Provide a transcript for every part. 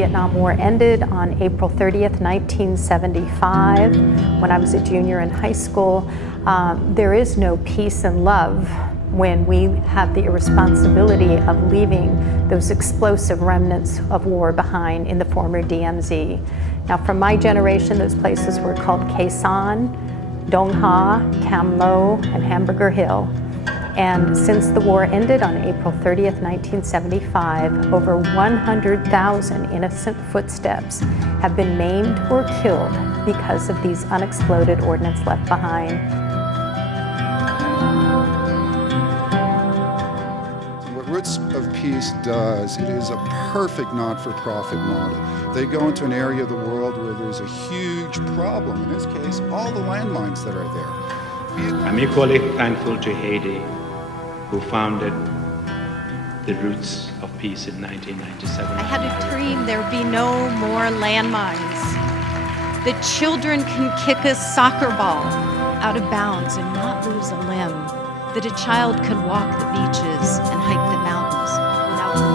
Vietnam War ended on April 30th, 1975, when I was a junior in high school. There is no peace and love when we have the irresponsibility of leaving those explosive remnants of war behind in the former DMZ. Now, from my generation, those places were called Khe Sanh, Dong Ha, Cam Lo, and Hamburger Hill. And since the war ended on April 30th, 1975, over 100,000 innocent footsteps have been maimed or killed because of these unexploded ordnance left behind. What Roots of Peace does, it is a perfect not-for-profit model. They go into an area of the world where there's a huge problem, in this case, all the landmines that are there. I'm equally thankful to Haiti, who founded the Roots of Peace in 1997. I had a dream there'd be no more landmines. That children can kick a soccer ball out of bounds and not lose a limb. That a child could walk the beaches and hike the mountains without fear.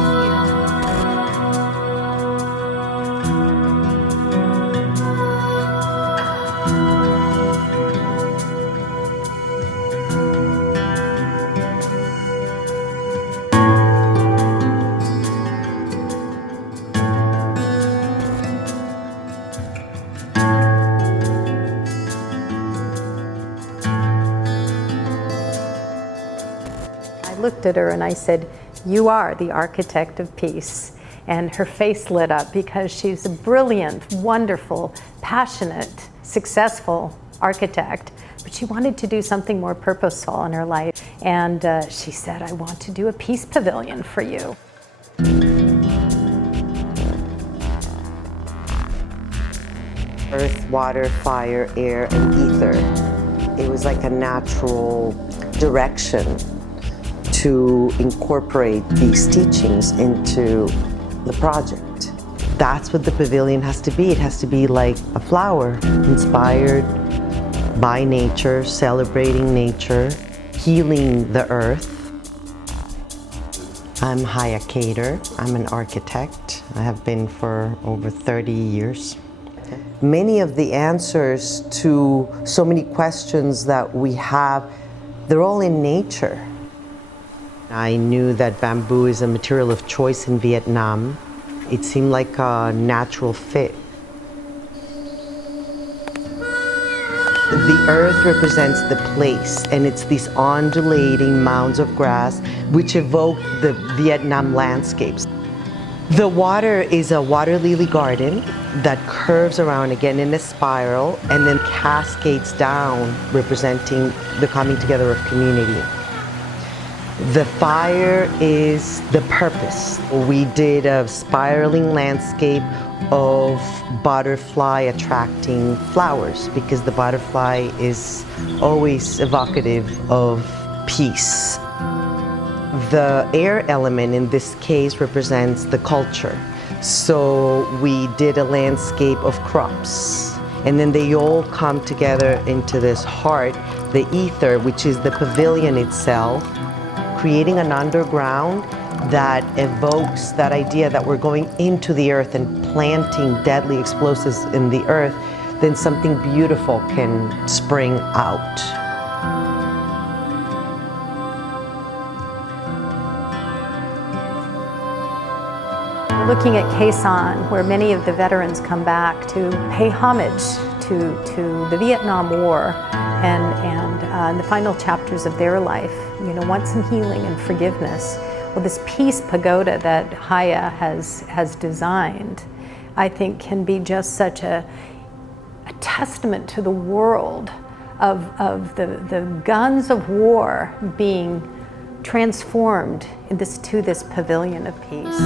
I looked at her and I said, "You are the architect of peace." And her face lit up because she's a brilliant, wonderful, passionate, successful architect. But she wanted to do something more purposeful in her life. And she said, "I want to do a peace pavilion for you." Earth, water, fire, air, and ether. It was like a natural direction to incorporate these teachings into the project. That's what the pavilion has to be. It has to be like a flower, inspired by nature, celebrating nature, healing the earth. I'm Haya Kader. I'm an architect. I have been for over 30 years. Many of the answers to so many questions that we have, they're all in nature. I knew that bamboo is a material of choice in Vietnam. It seemed like a natural fit. The earth represents the place, and it's these undulating mounds of grass which evoke the Vietnam landscapes. The water is a water lily garden that curves around again in a spiral and then cascades down, representing the coming together of community. The fire is the purpose. We did a spiraling landscape of butterfly attracting flowers because the butterfly is always evocative of peace. The air element in this case represents the culture. So we did a landscape of crops, and then they all come together into this heart, the ether, which is the pavilion itself, creating an underground that evokes that idea that we're going into the earth and planting deadly explosives in the earth, then something beautiful can spring out. We're looking at Khe Sanh, where many of the veterans come back to pay homage to the Vietnam War and the final chapters of their life, want some healing and forgiveness. Well, this peace pagoda that Haya has designed, I think can be just such a testament to the world of the guns of war being transformed to this pavilion of peace.